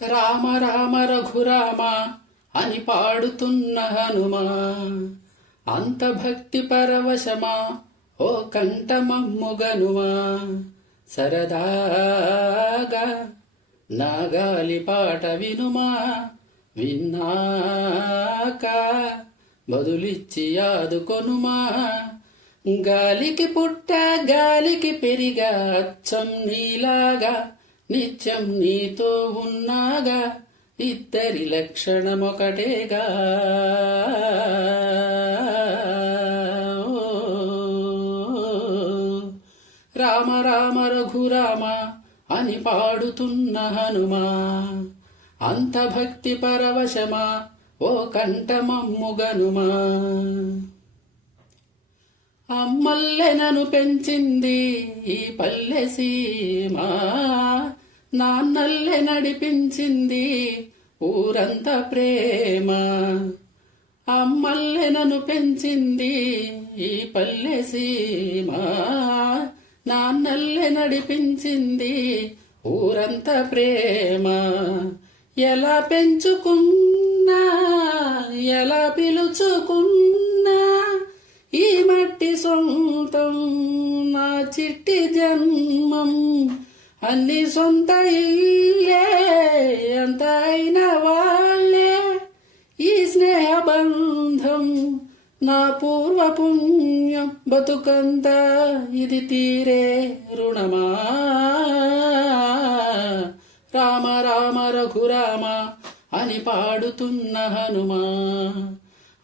రామ రామ రఘురామ అని పాడుతున్న హనుమా, అంత భక్తి పరవశమా ఓ కంఠమమ్ముగనుమా. సరదాగా నాగాలి పాట వినుమా, విన్నాక బదులిచ్చి ఆదుకొనుమా. గాలికి పుట్ట గాలికి పెరిగా అచ్చం నీలాగా, నిత్యం నీతో ఉన్నాగా, ఇద్దరి లక్షణమొకటేగా. రామ రామ రఘురామ అని పాడుతున్న హనుమా, అంత భక్తి పరవశమా ఓ కంఠమమ్ముగనుమా. అమ్మల్లెనను పెంచింది ఈ పల్లె సీమ, నాన్నల్లె నడిపించింది ఊరంతా ప్రేమ. అమ్మల్లెనను పెంచింది ఈ పల్లె సీమ, నాన్నల్లె నడిపించింది ఊరంతా ప్రేమ. ఎలా పెంచుకున్నా ఎలా పిలుచుకున్నా ఈ మట్టి సొంతం నా చిట్టి జన్మం. అన్ని సొంత ఇల్లే ఎంత అయిన వాళ్ళే, ఈ స్నేహబంధం నా పూర్వ పుణ్యం. బతుకంతా ఇది తీరే రుణమా. రామ రామ రఘురామ అని పాడుతున్న హనుమా,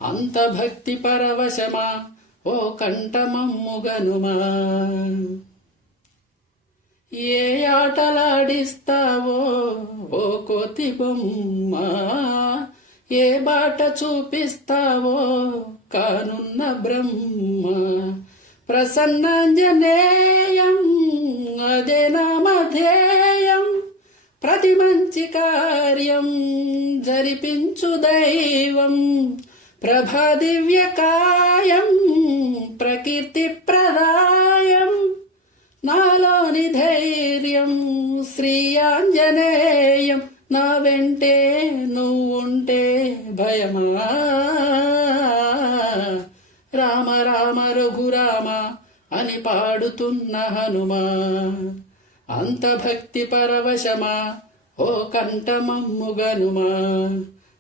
అంత భక్తి పరవశమా ఓ కంఠమమ్ముగనుమా. ఏ ఆటలాడిస్తావో ఓ కోతి బొమ్మ, ఏ బాట చూపిస్తావో కానున్న బ్రహ్మ. ప్రసన్నాంజనేయం అదే నామధేయం, ప్రతి మంచి కార్యం జరిపించు దైవం. ప్రభా దివ్యకాయం ప్రకీర్తి ప్రదాయం, నాలోని ధైర్యం శ్రీ ఆంజనేయం. నా వెంటే నువ్వుంటే భయమా. రామ రామ రఘురామ అని పాడుతున్న హనుమా, అంత భక్తి పరవశమా ఓ కంఠమమ్ముగనుమా.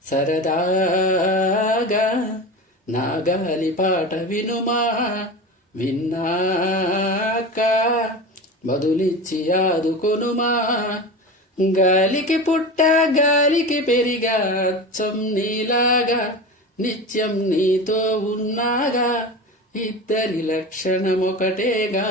సరదాగా నాగాలి పాట వినుమా, విన్నాక బదులిచ్చి ఆదుకొనుమా. గాలికి పుట్ట గాలికి పెరిగా అచ్చం నీలాగా, నిత్యం నీతో ఉన్నాగా, ఇద్దరి లక్షణమొకటేగా.